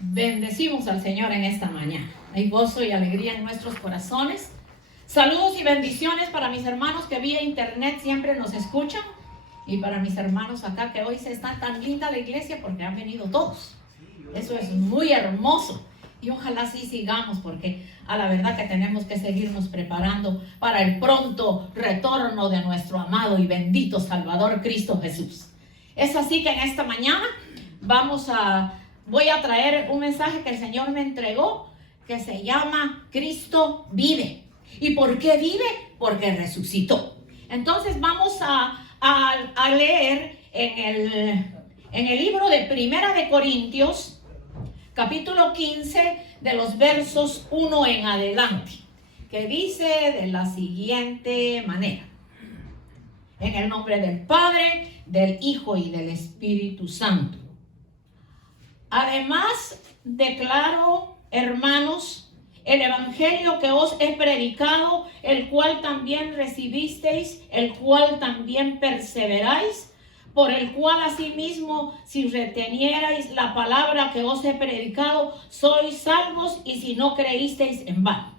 Bendecimos al Señor en esta mañana. Hay gozo y alegría en nuestros corazones. Saludos y bendiciones para mis hermanos que vía internet siempre nos escuchan. Y para mis hermanos acá que hoy se está tan linda la iglesia porque han venido todos. Eso es muy hermoso. Y ojalá así sigamos, porque a la verdad que tenemos que seguirnos preparando para el pronto retorno de nuestro amado y bendito Salvador Cristo Jesús. Es así que en esta mañana voy a traer un mensaje que el Señor me entregó, que se llama Cristo vive. ¿Y por qué vive? Porque resucitó. Entonces vamos a leer en el libro de Primera de Corintios, capítulo 15, de los versos 1 en adelante, que dice de la siguiente manera: en el nombre del Padre, del Hijo y del Espíritu Santo. Además, declaro, hermanos, el evangelio que os he predicado, el cual también recibisteis, el cual también perseveráis, por el cual asimismo, si retenierais la palabra que os he predicado, sois salvos, y si no creísteis en vano.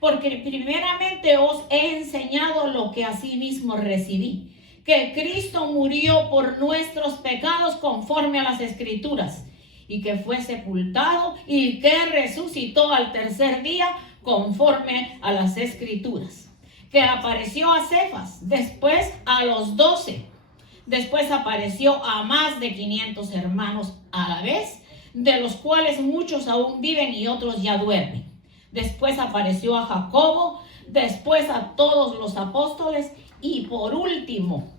Porque primeramente os he enseñado lo que asimismo recibí, que Cristo murió por nuestros pecados conforme a las Escrituras, y que fue sepultado y que resucitó al tercer día conforme a las Escrituras, que apareció a Cefas, después a los 12, después apareció a más de 500 hermanos a la vez, de los cuales muchos aún viven y otros ya duermen. Después apareció a Jacobo, después a todos los apóstoles, y por último,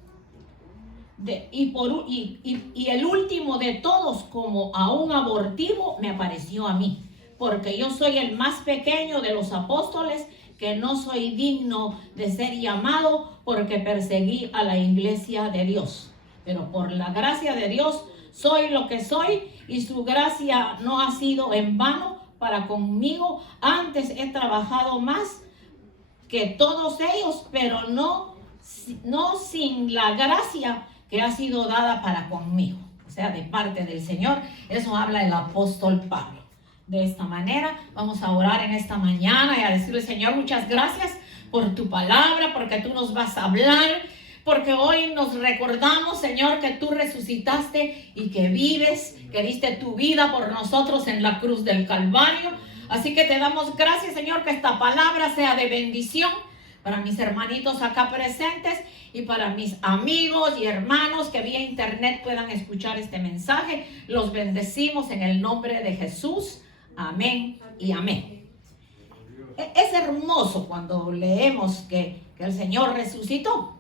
el último de todos, como a un abortivo, me apareció a mí, porque yo soy el más pequeño de los apóstoles, que no soy digno de ser llamado, porque perseguí a la iglesia de Dios. Pero por la gracia de Dios soy lo que soy, y su gracia no ha sido en vano para conmigo. Antes he trabajado más que todos ellos, pero no sin la gracia que ha sido dada para conmigo, o sea, de parte del Señor. Eso habla el apóstol Pablo. De esta manera vamos a orar en esta mañana y a decirle: Señor, muchas gracias por tu palabra, porque tú nos vas a hablar, porque hoy nos recordamos, Señor, que tú resucitaste y que vives, que diste tu vida por nosotros en la cruz del Calvario. Así que te damos gracias, Señor, que esta palabra sea de bendición para mis hermanitos acá presentes y para mis amigos y hermanos que vía internet puedan escuchar este mensaje. Los bendecimos en el nombre de Jesús. Amén y amén. Es hermoso cuando leemos que el Señor resucitó.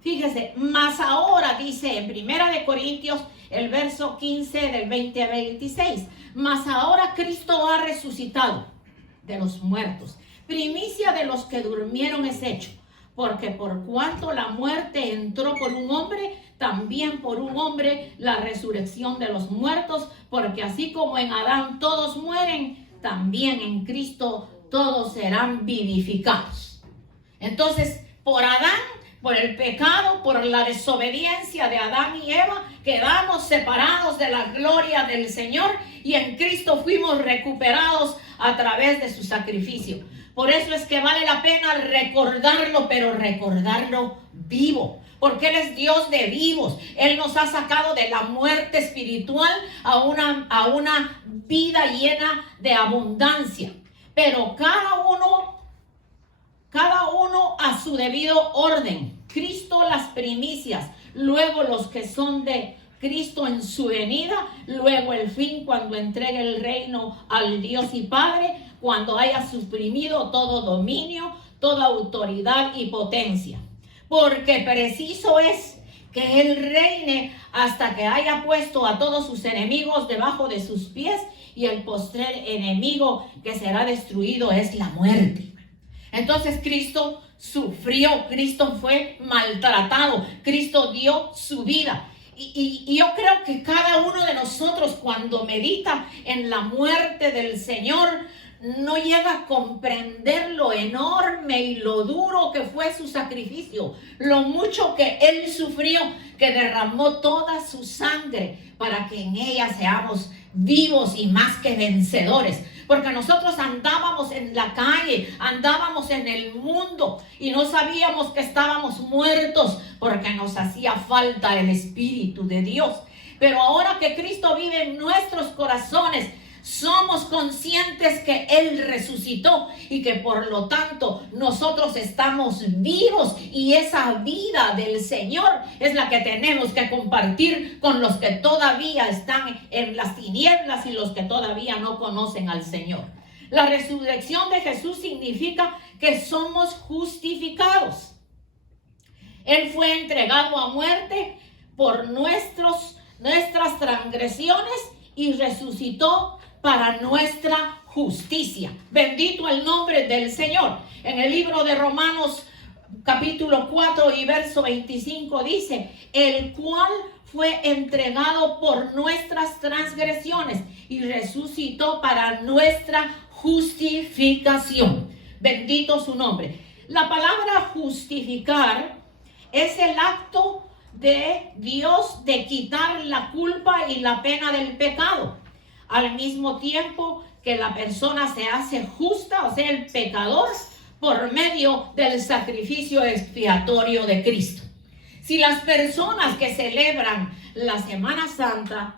Fíjese, más ahora dice en Primera de Corintios, el verso 15 del 20 a 26, más ahora Cristo ha resucitado de los muertos, primicia de los que durmieron es hecho, porque por cuanto la muerte entró por un hombre, también por un hombre la resurrección de los muertos, porque así como en Adán todos mueren, también en Cristo todos serán vivificados. Entonces, por Adán, por el pecado, por la desobediencia de Adán y Eva, quedamos separados de la gloria del Señor, y en Cristo fuimos recuperados a través de su sacrificio. Por eso es que vale la pena recordarlo, pero recordarlo vivo, porque Él es Dios de vivos. Él nos ha sacado de la muerte espiritual a una vida llena de abundancia. Pero cada uno a su debido orden. Cristo las primicias, luego los que son de Cristo en su venida, luego el fin cuando entregue el reino al Dios y Padre, cuando haya suprimido todo dominio, toda autoridad y potencia. Porque preciso es que Él reine hasta que haya puesto a todos sus enemigos debajo de sus pies, y el postrer enemigo que será destruido es la muerte. Entonces Cristo sufrió, Cristo fue maltratado, Cristo dio su vida. Y yo creo que cada uno de nosotros, cuando medita en la muerte del Señor, no llega a comprender lo enorme y lo duro que fue su sacrificio, lo mucho que Él sufrió, que derramó toda su sangre para que en ella seamos vivos y más que vencedores. Porque nosotros andábamos en la calle, andábamos en el mundo y no sabíamos que estábamos muertos porque nos hacía falta el Espíritu de Dios. Pero ahora que Cristo vive en nuestros corazones, somos conscientes que Él resucitó y que por lo tanto nosotros estamos vivos, y esa vida del Señor es la que tenemos que compartir con los que todavía están en las tinieblas y los que todavía no conocen al Señor. La resurrección de Jesús significa que somos justificados. Él fue entregado a muerte por nuestras transgresiones y resucitó para nuestra justicia. Bendito el nombre del Señor. En el libro de Romanos capítulo 4 y verso 25 dice: el cual fue entregado por nuestras transgresiones y resucitó para nuestra justificación. Bendito su nombre. La palabra justificar es el acto de Dios de quitar la culpa y la pena del pecado, al mismo tiempo que la persona se hace justa, o sea, el pecador, por medio del sacrificio expiatorio de Cristo. Si las personas que celebran la Semana Santa,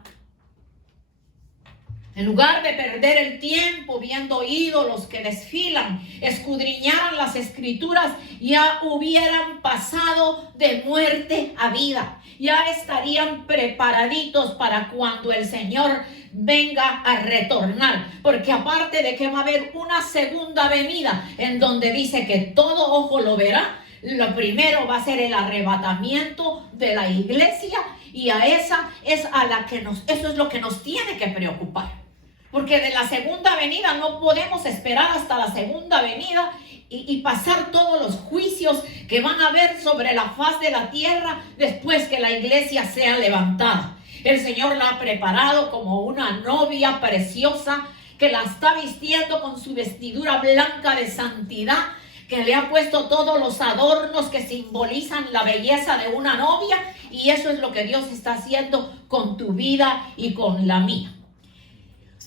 en lugar de perder el tiempo viendo ídolos que desfilan, escudriñaran las Escrituras, ya hubieran pasado de muerte a vida. Ya estarían preparaditos para cuando el Señor venga a retornar. Porque aparte de que va a haber una segunda venida en donde dice que todo ojo lo verá, lo primero va a ser el arrebatamiento de la iglesia, y a esa es a la que eso es lo que nos tiene que preocupar. Porque de la segunda venida no podemos esperar hasta la segunda venida y pasar todos los juicios que van a haber sobre la faz de la tierra después que la iglesia sea levantada. El Señor la ha preparado como una novia preciosa que la está vistiendo con su vestidura blanca de santidad, que le ha puesto todos los adornos que simbolizan la belleza de una novia, y eso es lo que Dios está haciendo con tu vida y con la mía.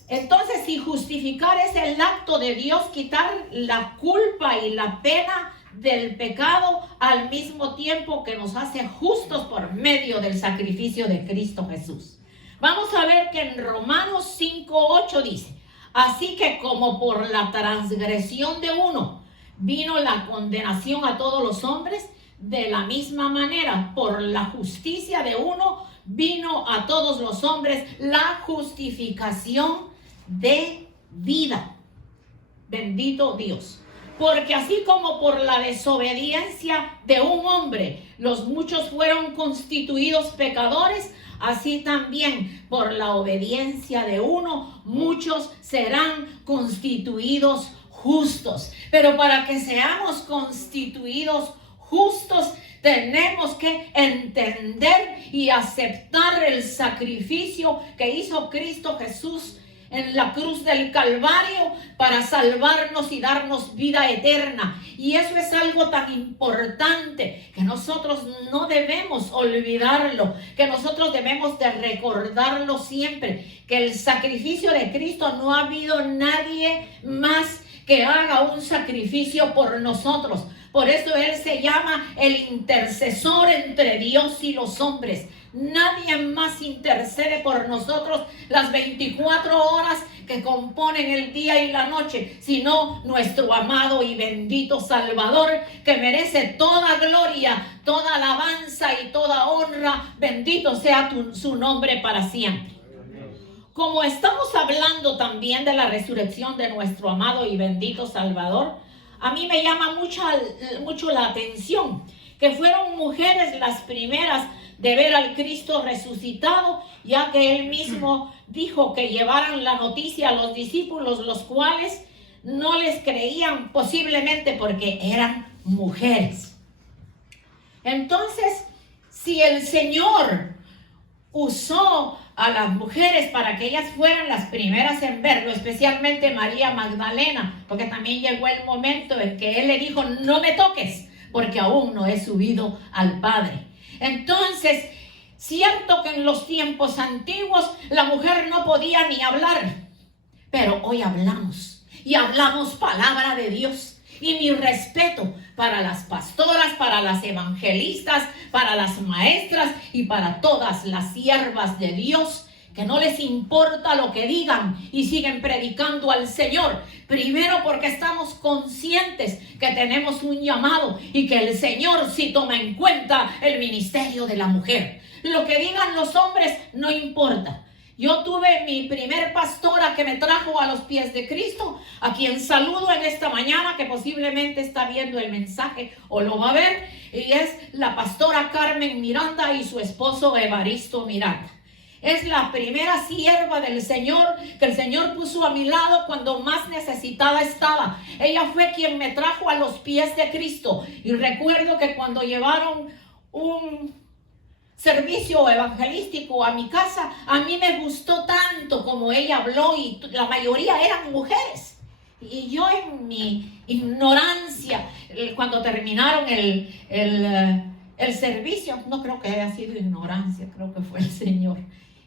Entonces, si justificar es el acto de Dios quitar la culpa y la pena del pecado, al mismo tiempo que nos hace justos por medio del sacrificio de Cristo Jesús. Vamos a ver que en Romanos 5:8 dice: así que como por la transgresión de uno vino la condenación a todos los hombres, de la misma manera por la justicia de uno vino a todos los hombres la justificación de vida. Bendito Dios. Porque así como por la desobediencia de un hombre los muchos fueron constituidos pecadores, así también por la obediencia de uno muchos serán constituidos justos. Pero para que seamos constituidos justos, tenemos que entender y aceptar el sacrificio que hizo Cristo Jesús en la cruz del Calvario para salvarnos y darnos vida eterna. Y eso es algo tan importante que nosotros no debemos olvidarlo, que nosotros debemos de recordarlo siempre, que el sacrificio de Cristo, no ha habido nadie más que haga un sacrificio por nosotros. Por eso Él se llama el intercesor entre Dios y los hombres. Nadie más intercede por nosotros las 24 horas que componen el día y la noche, sino nuestro amado y bendito Salvador, que merece toda gloria, toda alabanza y toda honra. Bendito sea su nombre para siempre. Como estamos hablando también de la resurrección de nuestro amado y bendito Salvador, a mí me llama mucho la atención que fueron mujeres las primeras de ver al Cristo resucitado, ya que Él mismo dijo que llevaran la noticia a los discípulos, los cuales no les creían, posiblemente porque eran mujeres. Entonces, si el Señor usó a las mujeres para que ellas fueran las primeras en verlo, especialmente María Magdalena, porque también llegó el momento en que él le dijo, no me toques, porque aún no he subido al Padre. Entonces, cierto que en los tiempos antiguos la mujer no podía ni hablar, pero hoy hablamos y hablamos palabra de Dios. Y mi respeto para las pastoras, para las evangelistas, para las maestras y para todas las siervas de Dios, que no les importa lo que digan y siguen predicando al Señor. Primero porque estamos conscientes que tenemos un llamado y que el Señor sí toma en cuenta el ministerio de la mujer. Lo que digan los hombres no importa. Yo tuve mi primer pastora que me trajo a los pies de Cristo, a quien saludo en esta mañana, que posiblemente está viendo el mensaje o lo va a ver, y es la pastora Carmen Miranda y su esposo Evaristo Miranda. Es la primera sierva del Señor que el Señor puso a mi lado cuando más necesitada estaba. Ella fue quien me trajo a los pies de Cristo. Y recuerdo que cuando llevaron un servicio evangelístico a mi casa, a mí me gustó tanto como ella habló, y la mayoría eran mujeres. Y yo en mi ignorancia, cuando terminaron el servicio, no creo que haya sido ignorancia, creo que fue el Señor.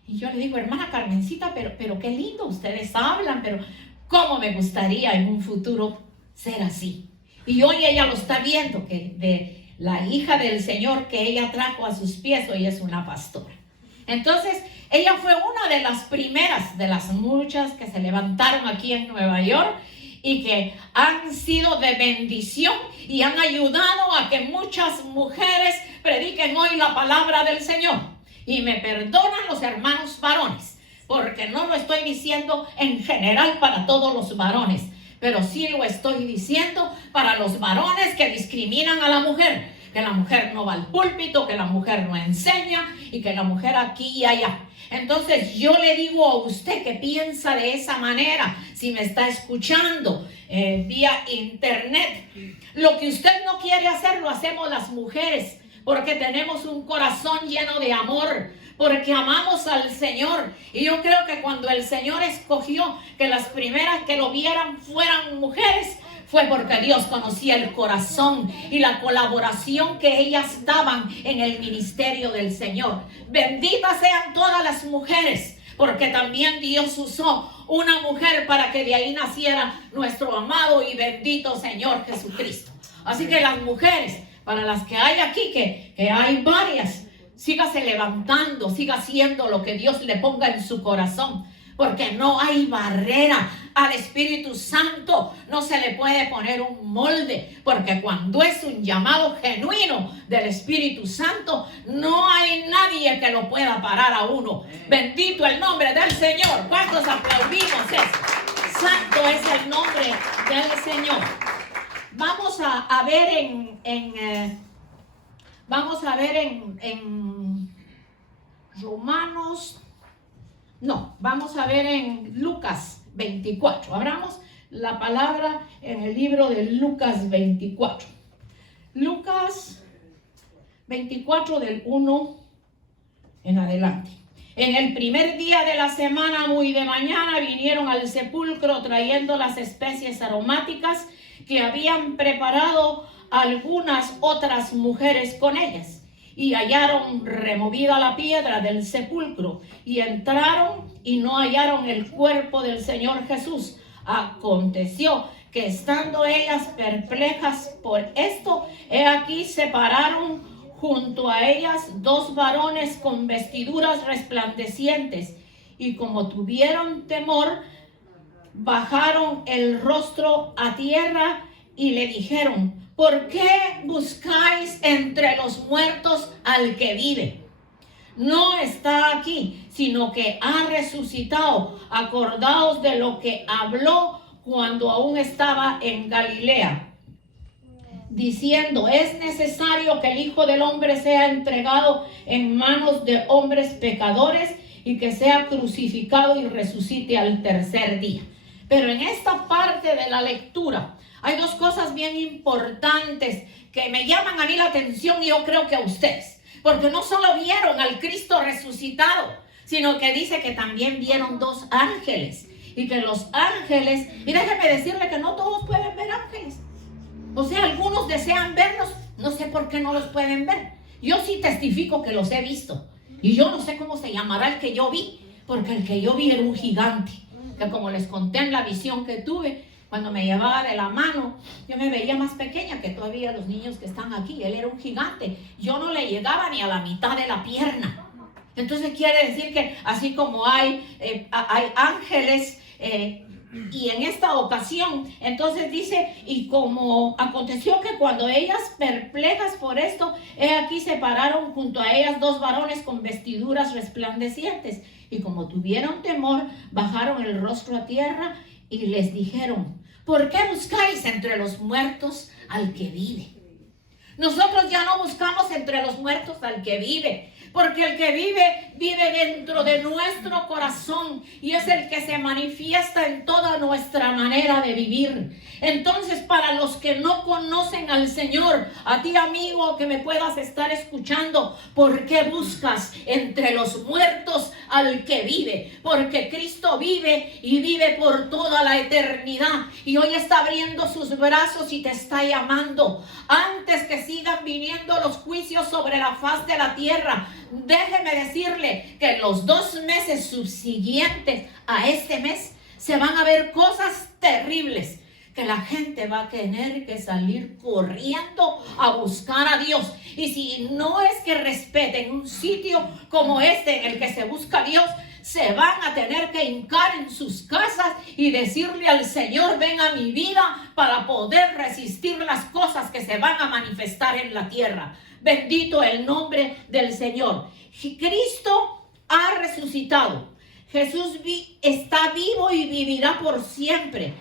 Y yo le digo, hermana Carmencita, pero qué lindo ustedes hablan, pero cómo me gustaría en un futuro ser así. Y hoy ella lo está viendo, que de la hija del Señor que ella trajo a sus pies, hoy es una pastora. Entonces, ella fue una de las primeras de las muchas que se levantaron aquí en Nueva York y que han sido de bendición y han ayudado a que muchas mujeres prediquen hoy la palabra del Señor. Y me perdonan los hermanos varones, porque no lo estoy diciendo en general para todos los varones, pero sí lo estoy diciendo para los varones que discriminan a la mujer, que la mujer no va al púlpito, que la mujer no enseña y que la mujer aquí y allá. Entonces yo le digo a usted que piensa de esa manera, si me está escuchando vía internet, lo que usted no quiere hacer lo hacemos las mujeres, porque tenemos un corazón lleno de amor, porque amamos al Señor. Y yo creo que cuando el Señor escogió que las primeras que lo vieran fueran mujeres, fue porque Dios conocía el corazón y la colaboración que ellas daban en el ministerio del Señor. Benditas sean todas las mujeres, porque también Dios usó una mujer para que de ahí naciera nuestro amado y bendito Señor Jesucristo. Así que las mujeres, para las que hay aquí, que hay varias, sígase levantando, siga haciendo lo que Dios le ponga en su corazón, porque no hay barrera al Espíritu Santo, no se le puede poner un molde, porque cuando es un llamado genuino del Espíritu Santo, no hay nadie que lo pueda parar a uno. Bendito el nombre del Señor. ¿Cuántos aplaudimos eso? Santo es el nombre del Señor. Vamos a ver en Romanos, no, vamos a ver en Lucas 24. Abramos la palabra en el libro de Lucas 24. Lucas 24 del 1 en adelante. En el primer día de la semana, muy de mañana, vinieron al sepulcro trayendo las especies aromáticas que habían preparado algunas otras mujeres con ellas. Y hallaron removida la piedra del sepulcro, y entraron y no hallaron el cuerpo del Señor Jesús. Aconteció que estando ellas perplejas por esto, he aquí se pararon junto a ellas dos varones con vestiduras resplandecientes, y como tuvieron temor, bajaron el rostro a tierra y le dijeron: ¿por qué buscáis entre los muertos al que vive? No está aquí, sino que ha resucitado. Acordaos de lo que habló cuando aún estaba en Galilea, diciendo: es necesario que el Hijo del Hombre sea entregado en manos de hombres pecadores y que sea crucificado y resucite al tercer día. Pero en esta parte de la lectura hay dos cosas bien importantes que me llaman a mí la atención, y yo creo que a ustedes. Porque no solo vieron al Cristo resucitado, sino que dice que también vieron 2 ángeles. Y que los ángeles, y déjeme decirle que no todos pueden ver ángeles. O sea, algunos desean verlos, no sé por qué no los pueden ver. Yo sí testifico que los he visto. Y yo no sé cómo se llamará el que yo vi, porque el que yo vi era un gigante. Que como les conté en la visión que tuve, cuando me llevaba de la mano, yo me veía más pequeña que todavía los niños que están aquí. Él era un gigante. Yo no le llegaba ni a la mitad de la pierna. Entonces quiere decir que así como hay ángeles, y en esta ocasión, entonces dice, y como aconteció que cuando ellas perplejas por esto, he aquí se pararon junto a ellas 2 varones con vestiduras resplandecientes. Y como tuvieron temor, bajaron el rostro a tierra y les dijeron, ¿por qué buscáis entre los muertos al que vive? Nosotros ya no buscamos entre los muertos al que vive, porque el que vive, vive dentro de nuestro corazón y es el que se manifiesta en toda nuestra manera de vivir. Entonces, para los que no conocen al Señor, a ti amigo que me puedas estar escuchando, ¿por qué buscas entre los muertos al que vive? Porque Cristo vive y vive por toda la eternidad y hoy está abriendo sus brazos y te está llamando. Antes que sigan viniendo los juicios sobre la faz de la tierra, déjeme decirle que en los 2 meses subsiguientes a este mes se van a ver cosas terribles, que la gente va a tener que salir corriendo a buscar a Dios. Y si no es que respeten un sitio como este en el que se busca a Dios, se van a tener que hincar en sus casas y decirle al Señor, ven a mi vida para poder resistir las cosas que se van a manifestar en la tierra. Bendito el nombre del Señor. Cristo ha resucitado. Jesús está vivo y vivirá por siempre.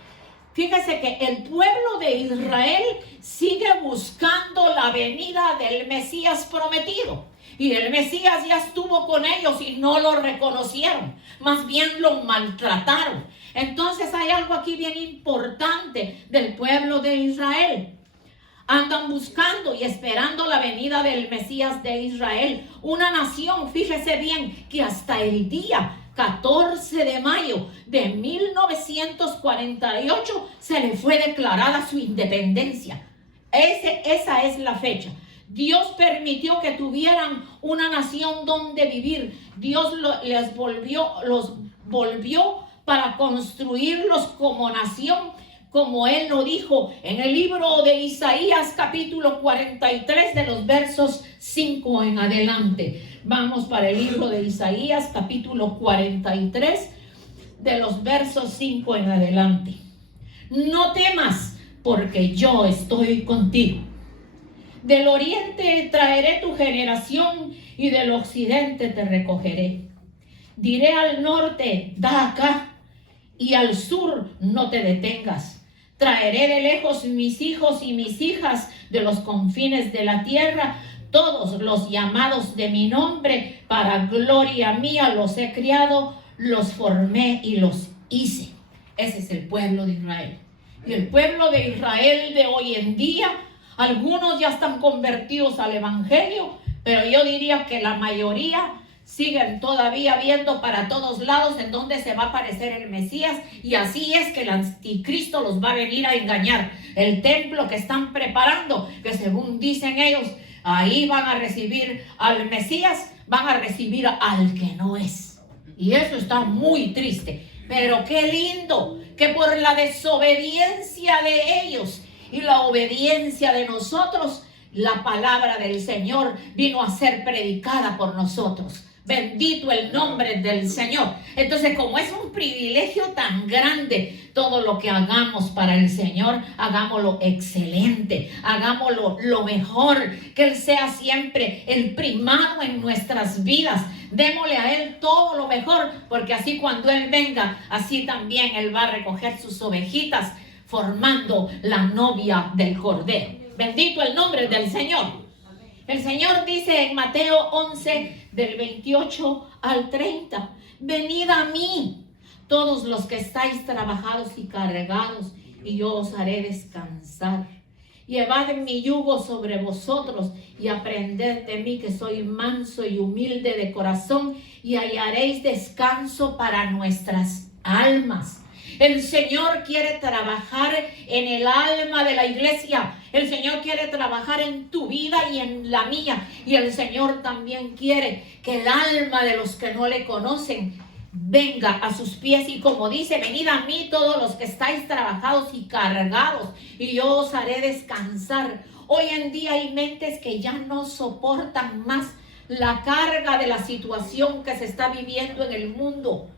Fíjese que el pueblo de Israel sigue buscando la venida del Mesías prometido. Y el Mesías ya estuvo con ellos y no lo reconocieron. Más bien lo maltrataron. Entonces hay algo aquí bien importante del pueblo de Israel. Andan buscando y esperando la venida del Mesías de Israel. Una nación, fíjese bien, que hasta el día 14 de mayo de 1948 se le fue declarada su independencia. Esa es la fecha. Dios permitió que tuvieran una nación donde vivir. Dios los volvió para construirlos como nación, como Él lo dijo en el libro de Isaías capítulo 43 de los versos 5 en adelante. Vamos para el libro de Isaías capítulo 43 de los versos 5 en adelante. No temas, porque yo estoy contigo. Del oriente traeré tu generación y del occidente te recogeré. Diré al norte, da acá, y al sur no te detengas. Traeré de lejos mis hijos y mis hijas de los confines de la tierra, todos los llamados de mi nombre, para gloria mía los he criado, los formé y los hice. Ese es el pueblo de Israel. Y el pueblo de Israel de hoy en día, algunos ya están convertidos al evangelio, pero yo diría que la mayoría siguen todavía viendo para todos lados en donde se va a aparecer el Mesías, y así es que el anticristo los va a venir a engañar. El templo que están preparando, que según dicen ellos, ahí van a recibir al Mesías, van a recibir al que no es. Y eso está muy triste. Pero qué lindo que por la desobediencia de ellos y la obediencia de nosotros, la palabra del Señor vino a ser predicada por nosotros. Bendito el nombre del Señor. Entonces, como es un privilegio tan grande, todo lo que hagamos para el Señor, hagámoslo excelente, hagámoslo lo mejor, que Él sea siempre el primado en nuestras vidas. Démosle a Él todo lo mejor, porque así cuando Él venga, así también Él va a recoger sus ovejitas, formando la novia del Cordero. Bendito el nombre del Señor. El Señor dice en Mateo 11, del 28 al 30, venid a mí, todos los que estáis trabajados y cargados, y yo os haré descansar. Llevad mi yugo sobre vosotros y aprended de mí, que soy manso y humilde de corazón, y hallaréis descanso para nuestras almas. El Señor quiere trabajar en el alma de la iglesia. El Señor quiere trabajar en tu vida y en la mía. Y el Señor también quiere que el alma de los que no le conocen venga a sus pies, y como dice, venid a mí todos los que estáis trabajados y cargados, y yo os haré descansar. Hoy en día hay mentes que ya no soportan más la carga de la situación que se está viviendo en el mundo.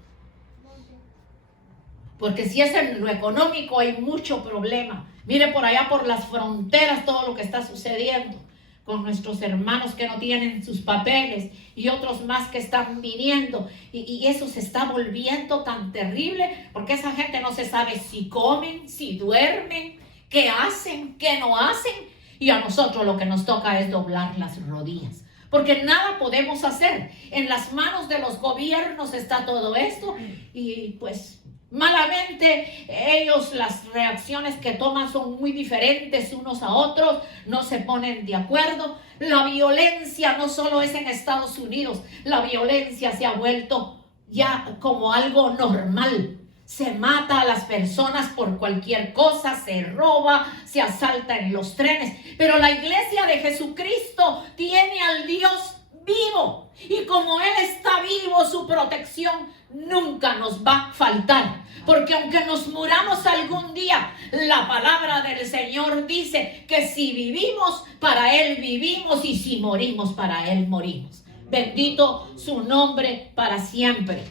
Porque si es en lo económico hay mucho problema. Mire por allá por las fronteras todo lo que está sucediendo con nuestros hermanos que no tienen sus papeles y otros más que están viniendo. Y eso se está volviendo tan terrible porque esa gente no se sabe si comen, si duermen, qué hacen, qué no hacen. Y a nosotros lo que nos toca es doblar las rodillas. Porque nada podemos hacer. En las manos de los gobiernos está todo esto. Y pues malamente ellos, las reacciones que toman son muy diferentes unos a otros, no se ponen de acuerdo. La violencia no solo es en Estados Unidos, la violencia se ha vuelto ya como algo normal. Se mata a las personas por cualquier cosa, se roba, se asalta en los trenes. Pero la iglesia de Jesucristo tiene al Dios vivo. Y como Él está vivo, su protección nunca nos va a faltar. Porque aunque nos muramos algún día, la palabra del Señor dice que si vivimos, para Él vivimos, y si morimos, para Él morimos. Bendito su nombre para siempre.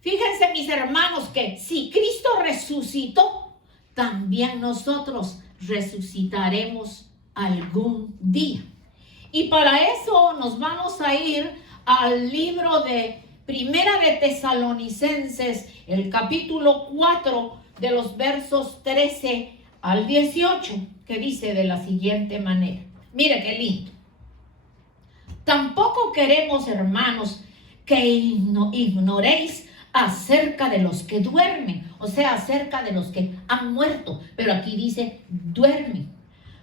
Fíjense, mis hermanos, que si Cristo resucitó, también nosotros resucitaremos algún día. Y para eso nos vamos a ir al libro de Primera de Tesalonicenses, el capítulo 4, de los versos 13 al 18, que dice de la siguiente manera. Mire qué lindo. Tampoco queremos, hermanos, que ignoréis acerca de los que duermen, o sea, acerca de los que han muerto, pero aquí dice duermen,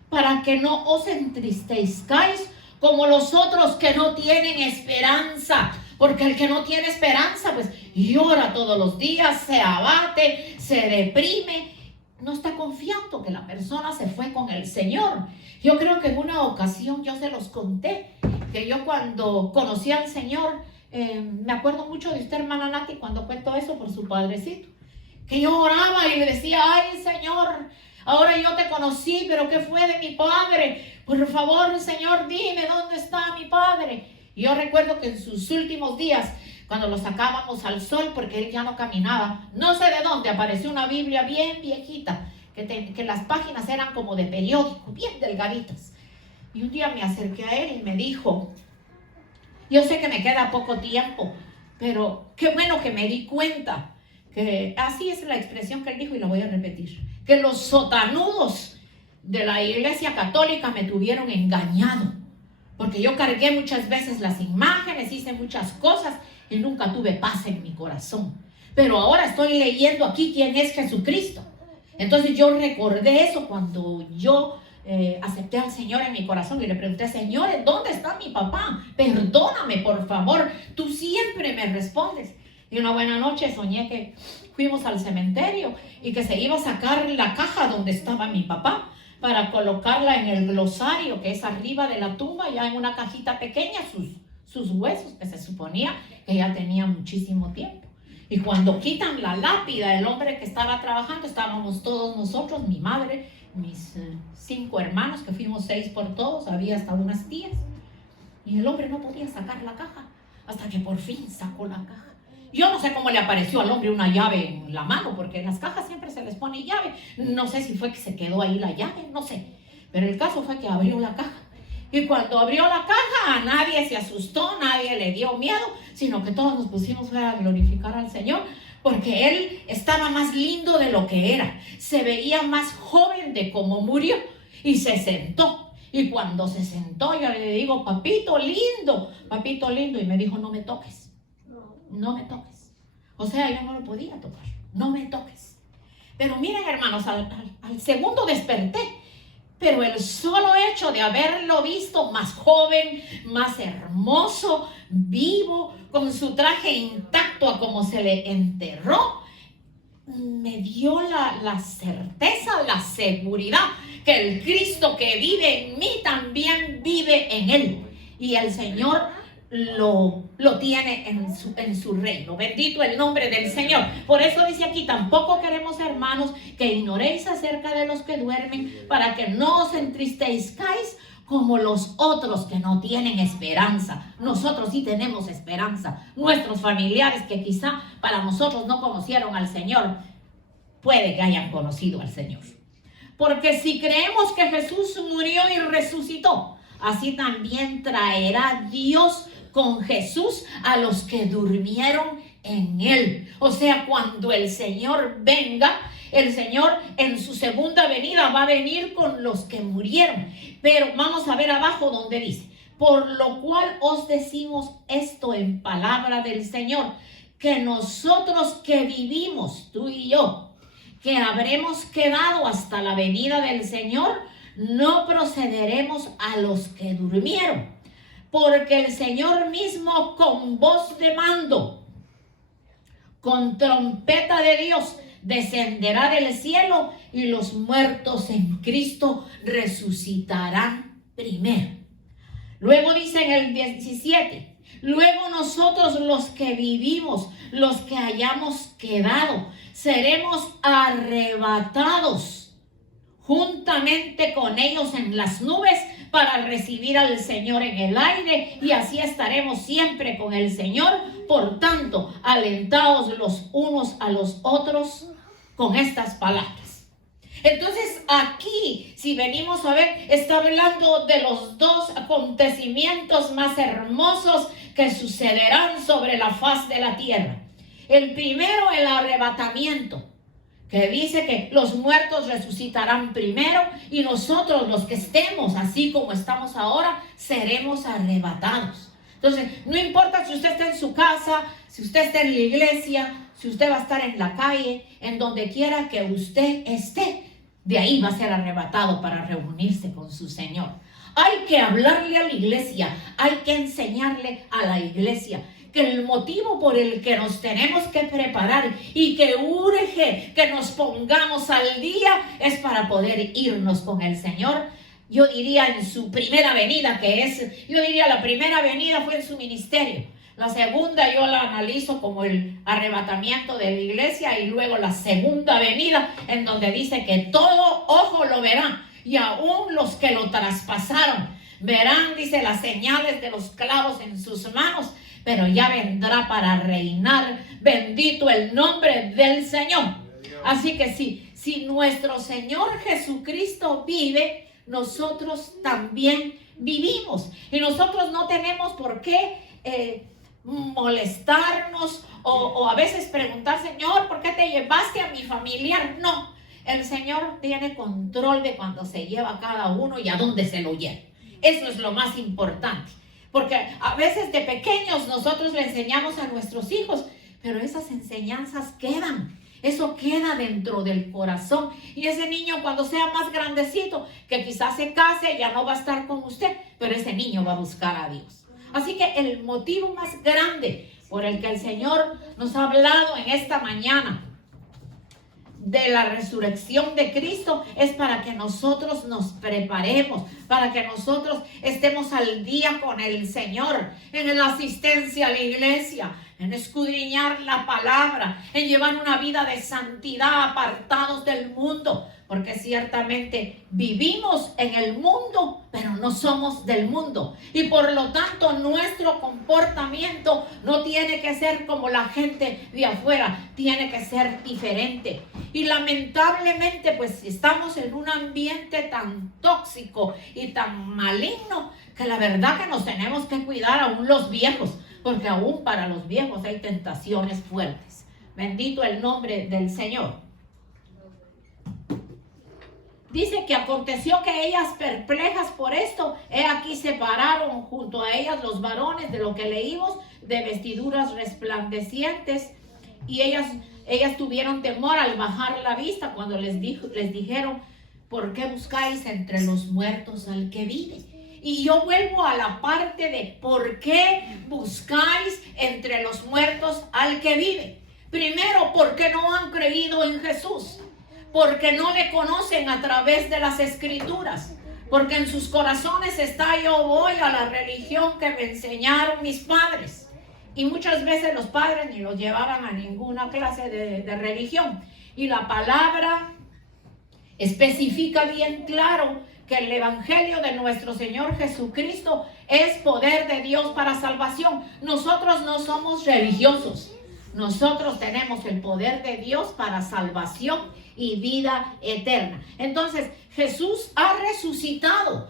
para que no os entristezcáis como los otros que no tienen esperanza. Porque el que no tiene esperanza, pues llora todos los días, se abate, se deprime, no está confiando que la persona se fue con el Señor. Yo creo que en una ocasión yo se los conté, que yo cuando conocí al Señor, me acuerdo mucho de usted, hermana Nati, cuando cuento eso por su padrecito, que yo oraba y le decía, ay Señor, ahora yo te conocí, pero ¿qué fue de mi padre? Por favor, Señor, dime dónde está mi padre. Y yo recuerdo que en sus últimos días, cuando lo sacábamos al sol, porque él ya no caminaba, no sé de dónde, apareció una Biblia bien viejita, que las páginas eran como de periódico, bien delgaditas. Y un día me acerqué a él y me dijo, yo sé que me queda poco tiempo, pero qué bueno que me di cuenta, que así es la expresión que él dijo y la voy a repetir, que los sotanudos de la Iglesia Católica me tuvieron engañado, porque yo cargué muchas veces las imágenes, hice muchas cosas y nunca tuve paz en mi corazón. Pero ahora estoy leyendo aquí quién es Jesucristo. Entonces yo recordé eso cuando yo acepté al Señor en mi corazón y le pregunté, Señor, ¿dónde está mi papá? Perdóname, por favor, tú siempre me respondes. Y una buena noche soñé que fuimos al cementerio y que se iba a sacar la caja donde estaba mi papá para colocarla en el glosario que es arriba de la tumba, ya en una cajita pequeña, sus huesos, que se suponía que ya tenía muchísimo tiempo. Y cuando quitan la lápida, el hombre que estaba trabajando, estábamos todos nosotros, mi madre, mis 5 hermanos, que fuimos 6 por todos, había hasta unas tías. Y el hombre no podía sacar la caja, hasta que por fin sacó la caja. Yo no sé cómo le apareció al hombre una llave en la mano, porque en las cajas siempre se les pone llave. No sé si fue que se quedó ahí la llave, no sé. Pero el caso fue que abrió la caja. Y cuando abrió la caja, a nadie se asustó, nadie le dio miedo, sino que todos nos pusimos a glorificar al Señor, porque Él estaba más lindo de lo que era. Se veía más joven de cómo murió. Y se sentó. Y cuando se sentó, yo le digo, papito lindo, y me dijo, no me toques. No me toques. O sea, yo no lo podía tocar. No me toques. Pero miren, hermanos, al segundo desperté pero el solo hecho de haberlo visto más joven, más hermoso, vivo, con su traje intacto a como se le enterró, me dio la certeza, la seguridad que el Cristo que vive en mí también vive en él. Y el Señor lo tiene en su reino. Bendito el nombre del Señor. Por eso dice aquí: tampoco queremos, hermanos, que ignoréis acerca de los que duermen, para que no os entristezcáis como los otros que no tienen esperanza. Nosotros sí tenemos esperanza. Nuestros familiares que quizá para nosotros no conocieron al Señor, puede que hayan conocido al Señor. Porque si creemos que Jesús murió y resucitó, así también traerá Dios con Jesús a los que durmieron en él. O sea, cuando el Señor venga, el Señor en su segunda venida va a venir con los que murieron. Pero vamos a ver abajo donde dice: por lo cual os decimos esto en palabra del Señor, que nosotros que vivimos, tú y yo, que habremos quedado hasta la venida del Señor, no procederemos a los que durmieron. Porque el Señor mismo, con voz de mando, con trompeta de Dios, descenderá del cielo, y los muertos en Cristo resucitarán primero. Luego dice en el 17: luego nosotros los que vivimos, los que hayamos quedado, seremos arrebatados juntamente con ellos en las nubes para recibir al Señor en el aire, y así estaremos siempre con el Señor. Por tanto, alentaos los unos a los otros con estas palabras. Entonces aquí, si venimos a ver, está hablando de los dos acontecimientos más hermosos que sucederán sobre la faz de la tierra. El primero, el arrebatamiento, que dice que los muertos resucitarán primero, y nosotros, los que estemos así como estamos ahora, seremos arrebatados. Entonces, no importa si usted está en su casa, si usted está en la iglesia, si usted va a estar en la calle, en donde quiera que usted esté, de ahí va a ser arrebatado para reunirse con su Señor. Hay que hablarle a la iglesia, hay que enseñarle a la iglesia que el motivo por el que nos tenemos que preparar y que urge que nos pongamos al día es para poder irnos con el Señor. Yo diría en su primera venida, la primera venida fue en su ministerio. La segunda yo la analizo como el arrebatamiento de la iglesia, y luego la segunda venida, en donde dice que todo ojo lo verá, y aún los que lo traspasaron verán, dice, las señales de los clavos en sus manos, pero ya vendrá para reinar. Bendito el nombre del Señor. Así que si nuestro Señor Jesucristo vive, nosotros también vivimos, y nosotros no tenemos por qué molestarnos o a veces preguntar: Señor, ¿por qué te llevaste a mi familiar? No, el Señor tiene control de cuando se lleva a cada uno y a dónde se lo lleva. Eso es lo más importante, porque a veces de pequeños nosotros le enseñamos a nuestros hijos, pero esas enseñanzas quedan. Eso queda dentro del corazón, y ese niño, cuando sea más grandecito, que quizás se case, ya no va a estar con usted, pero ese niño va a buscar a Dios. Así que el motivo más grande por el que el Señor nos ha hablado en esta mañana de la resurrección de Cristo es para que nosotros nos preparemos, para que nosotros estemos al día con el Señor, en la asistencia a la iglesia, en escudriñar la palabra, en llevar una vida de santidad, apartados del mundo, porque ciertamente vivimos en el mundo, pero no somos del mundo, y por lo tanto nuestro comportamiento no tiene que ser como la gente de afuera, tiene que ser diferente. Y lamentablemente, pues estamos en un ambiente tan tóxico y tan maligno, que la verdad que nos tenemos que cuidar aún los viejos, porque aún para los viejos hay tentaciones fuertes. Bendito el nombre del Señor. Dice que aconteció que ellas, perplejas por esto, he aquí se pararon junto a ellas los varones, de lo que leímos, de vestiduras resplandecientes, y ellas tuvieron temor al bajar la vista cuando les dijeron: ¿por qué buscáis entre los muertos al que vive? Y yo vuelvo a la parte de ¿por qué buscáis entre los muertos al que vive? Primero, porque no han creído en Jesús, porque no le conocen a través de las Escrituras, porque en sus corazones está yo voy a la religión que me enseñaron mis padres. Y muchas veces los padres ni los llevaban a ninguna clase de religión. Y la palabra especifica bien claro que el evangelio de nuestro Señor Jesucristo es poder de Dios para salvación. Nosotros no somos religiosos. Nosotros tenemos el poder de Dios para salvación y vida eterna. Entonces, Jesús ha resucitado,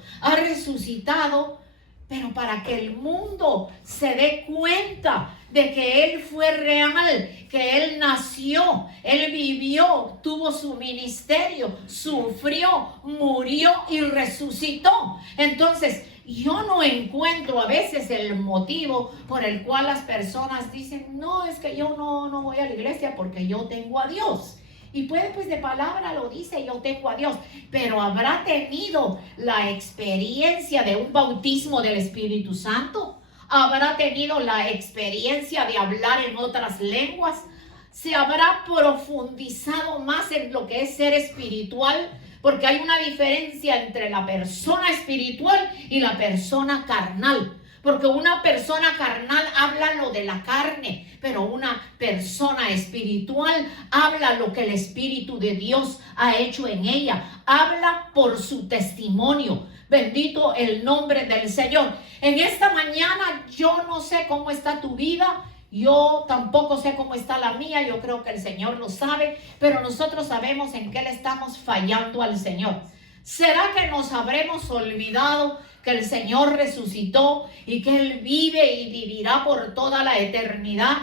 pero para que el mundo se dé cuenta de que Él fue real, que Él nació, Él vivió, tuvo su ministerio, sufrió, murió y resucitó. Entonces, yo no encuentro a veces el motivo por el cual las personas dicen, no, es que yo no voy a la iglesia porque yo tengo a Dios. Y puede, pues de palabra lo dice, yo tengo a Dios, pero habrá tenido la experiencia de un bautismo del Espíritu Santo, habrá tenido la experiencia de hablar en otras lenguas, se habrá profundizado más en lo que es ser espiritual, porque hay una diferencia entre la persona espiritual y la persona carnal. Porque una persona carnal habla lo de la carne, pero una persona espiritual habla lo que el Espíritu de Dios ha hecho en ella. Habla por su testimonio. Bendito el nombre del Señor. En esta mañana yo no sé cómo está tu vida. Yo tampoco sé cómo está la mía. Yo creo que el Señor lo sabe. Pero nosotros sabemos en qué le estamos fallando al Señor. ¿Será que nos habremos olvidado que el Señor resucitó y que Él vive y vivirá por toda la eternidad?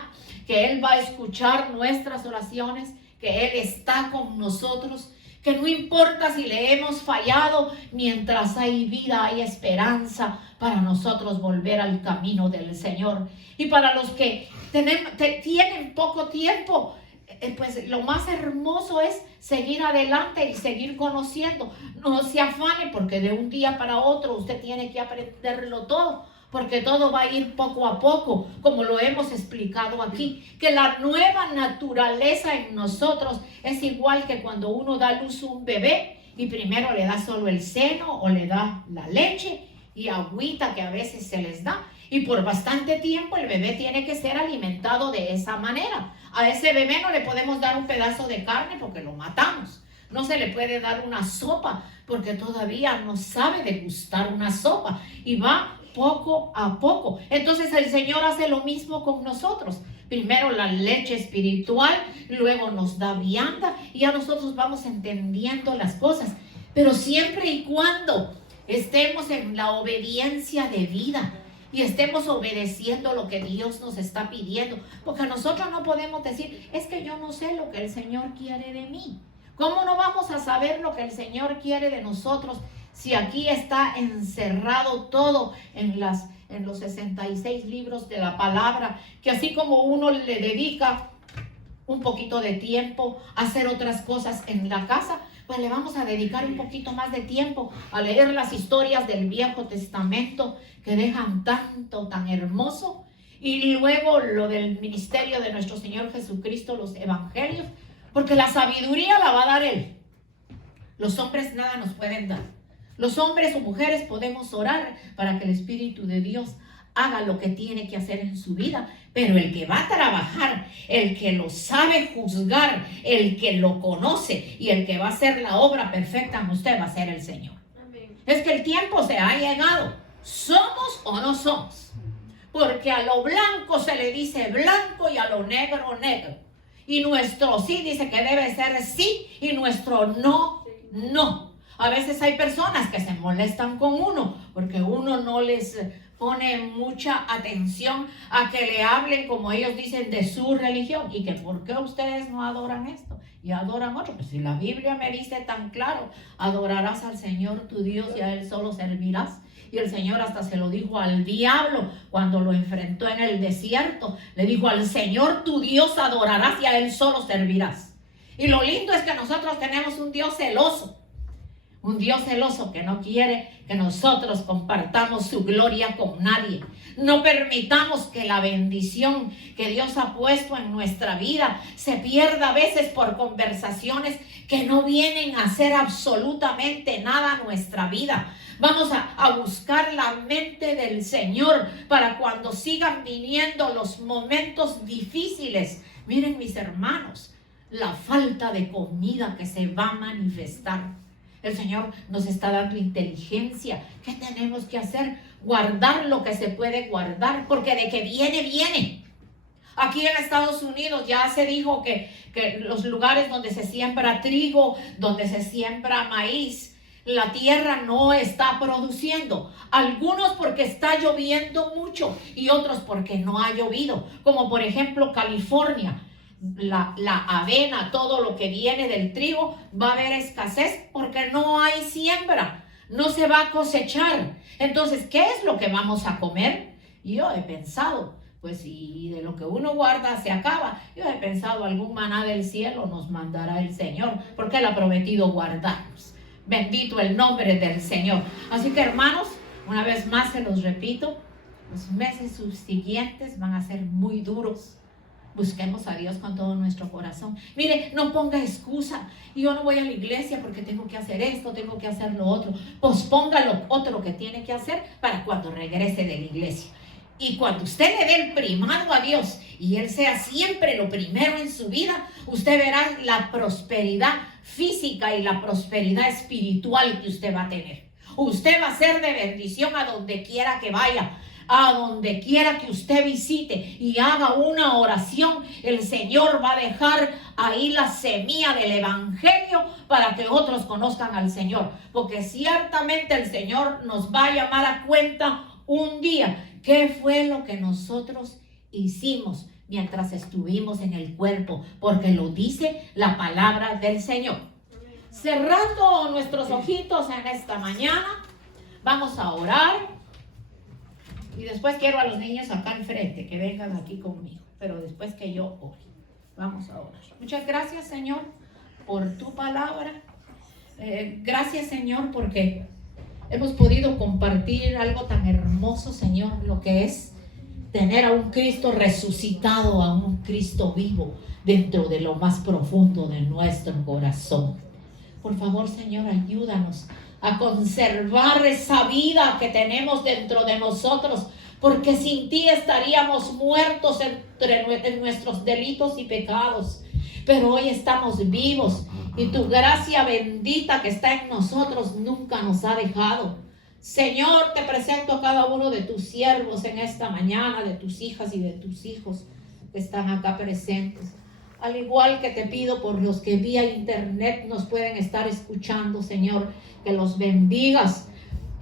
Que Él va a escuchar nuestras oraciones, que Él está con nosotros, que no importa si le hemos fallado, mientras hay vida, hay esperanza para nosotros volver al camino del Señor. Y para los que tienen poco tiempo, pues lo más hermoso es seguir adelante y seguir conociendo. No se afane porque de un día para otro usted tiene que aprenderlo todo, porque todo va a ir poco a poco, como lo hemos explicado aquí, que la nueva naturaleza en nosotros es igual que cuando uno da a luz a un bebé y primero le da solo el seno o le da la leche y agüita que a veces se les da. Y por bastante tiempo el bebé tiene que ser alimentado de esa manera. A ese bebé no le podemos dar un pedazo de carne porque lo matamos. No se le puede dar una sopa porque todavía no sabe degustar una sopa. Y va poco a poco. Entonces el Señor hace lo mismo con nosotros. Primero la leche espiritual, luego nos da vianda y ya nosotros vamos entendiendo las cosas. Pero siempre y cuando estemos en la obediencia de vida y estemos obedeciendo lo que Dios nos está pidiendo, porque nosotros no podemos decir, es que yo no sé lo que el Señor quiere de mí. ¿Cómo no vamos a saber lo que el Señor quiere de nosotros si aquí está encerrado todo en los 66 libros de la palabra? Que así como uno le dedica un poquito de tiempo a hacer otras cosas en la casa, pues le vamos a dedicar un poquito más de tiempo a leer las historias del Viejo Testamento que dejan tanto, tan hermoso. Y luego lo del ministerio de nuestro Señor Jesucristo, los evangelios, porque la sabiduría la va a dar Él. Los hombres nada nos pueden dar. Los hombres o mujeres podemos orar para que el Espíritu de Dios haga lo que tiene que hacer en su vida, pero el que va a trabajar, el que lo sabe juzgar, el que lo conoce y el que va a hacer la obra perfecta en usted va a ser el Señor. Amén. Es que el tiempo se ha llegado. ¿Somos o no somos? Porque a lo blanco se le dice blanco y a lo negro, negro. Y nuestro sí dice que debe ser sí y nuestro no, no. A veces hay personas que se molestan con uno porque uno no les pone mucha atención a que le hablen, como ellos dicen, de su religión. Y que ¿por qué ustedes no adoran esto? Y adoran otro. Pues si la Biblia me dice tan claro, adorarás al Señor tu Dios y a Él solo servirás. Y el Señor hasta se lo dijo al diablo cuando lo enfrentó en el desierto. Le dijo, al Señor tu Dios adorarás y a Él solo servirás. Y lo lindo es que nosotros tenemos un Dios celoso. Un Dios celoso que no quiere que nosotros compartamos su gloria con nadie. No permitamos que la bendición que Dios ha puesto en nuestra vida se pierda a veces por conversaciones que no vienen a hacer absolutamente nada a nuestra vida. Vamos a buscar la mente del Señor para cuando sigan viniendo los momentos difíciles. Miren, mis hermanos, la falta de comida que se va a manifestar. El Señor nos está dando inteligencia. ¿Qué tenemos que hacer? Guardar lo que se puede guardar, porque de que viene, viene. Aquí en Estados Unidos ya se dijo que los lugares donde se siembra trigo, donde se siembra maíz, la tierra no está produciendo. Algunos porque está lloviendo mucho y otros porque no ha llovido. Como por ejemplo California. La avena, todo lo que viene del trigo, va a haber escasez porque no hay siembra, no se va a cosechar. Entonces, ¿qué es lo que vamos a comer? Yo he pensado, pues si de lo que uno guarda se acaba, yo he pensado algún maná del cielo nos mandará el Señor, porque Él ha prometido guardarnos. Bendito el nombre del Señor. Así que, hermanos, una vez más se los repito, los meses subsiguientes van a ser muy duros. Busquemos a Dios con todo nuestro corazón. Mire, no ponga excusa. Yo no voy a la iglesia porque tengo que hacer esto, tengo que hacer lo otro. Posponga lo otro que tiene que hacer para cuando regrese de la iglesia. Y cuando usted le dé el primado a Dios y Él sea siempre lo primero en su vida, usted verá la prosperidad física y la prosperidad espiritual que usted va a tener. Usted va a ser de bendición a donde quiera que vaya. A donde quiera que usted visite y haga una oración, el Señor va a dejar ahí la semilla del evangelio para que otros conozcan al Señor. Porque ciertamente el Señor nos va a llamar a cuenta un día. ¿Qué fue lo que nosotros hicimos mientras estuvimos en el cuerpo? Porque lo dice la palabra del Señor. Cerrando nuestros ojitos en esta mañana, vamos a orar. Y después quiero a los niños acá al frente, que vengan aquí conmigo. Pero después que yo ore. Vamos a orar. Muchas gracias, Señor, por tu palabra. Gracias, Señor, porque hemos podido compartir algo tan hermoso, Señor, lo que es tener a un Cristo resucitado, a un Cristo vivo dentro de lo más profundo de nuestro corazón. Por favor, Señor, ayúdanos a conservar esa vida que tenemos dentro de nosotros, porque sin ti estaríamos muertos en nuestros delitos y pecados. Pero hoy estamos vivos y tu gracia bendita que está en nosotros nunca nos ha dejado. Señor, te presento a cada uno de tus siervos en esta mañana, de tus hijas y de tus hijos que están acá presentes. Al igual que te pido por los que vía internet nos pueden estar escuchando, Señor, que los bendigas,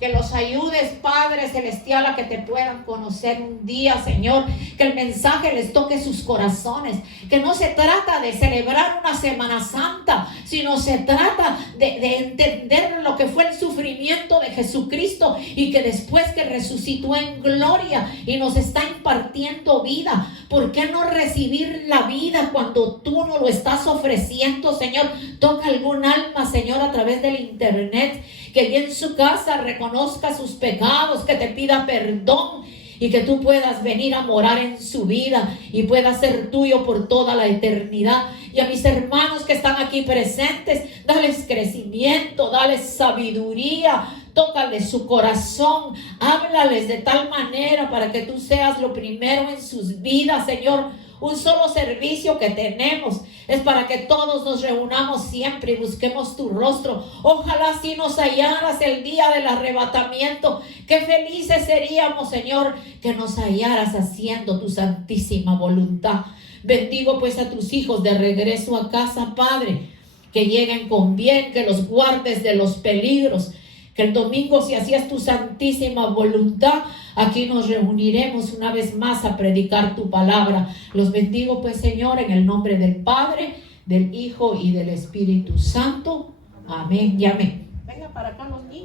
que los ayudes, Padre Celestial, a que te puedan conocer un día, Señor, que el mensaje les toque sus corazones, que no se trata de celebrar una Semana Santa, sino se trata de entender lo que fue el sufrimiento de Jesucristo y que después que resucitó en gloria y nos está impartiendo vida, ¿por qué no recibir la vida cuando tú nos lo estás ofreciendo, Señor? Toca algún alma, Señor, a través del internet, que en su casa reconozca sus pecados, que te pida perdón y que tú puedas venir a morar en su vida y pueda ser tuyo por toda la eternidad. Y a mis hermanos que están aquí presentes, dales crecimiento, dales sabiduría, tócales su corazón, háblales de tal manera para que tú seas lo primero en sus vidas, Señor. Un solo servicio que tenemos es para que todos nos reunamos siempre y busquemos tu rostro. Ojalá si nos hallaras el día del arrebatamiento. Qué felices seríamos, Señor, que nos hallaras haciendo tu santísima voluntad. Bendigo pues a tus hijos de regreso a casa, Padre, que lleguen con bien, que los guardes de los peligros. Que el domingo, si hacías tu santísima voluntad, aquí nos reuniremos una vez más a predicar tu palabra. Los bendigo pues, Señor, en el nombre del Padre, del Hijo y del Espíritu Santo. Amén y amén. Venga para acá los niños.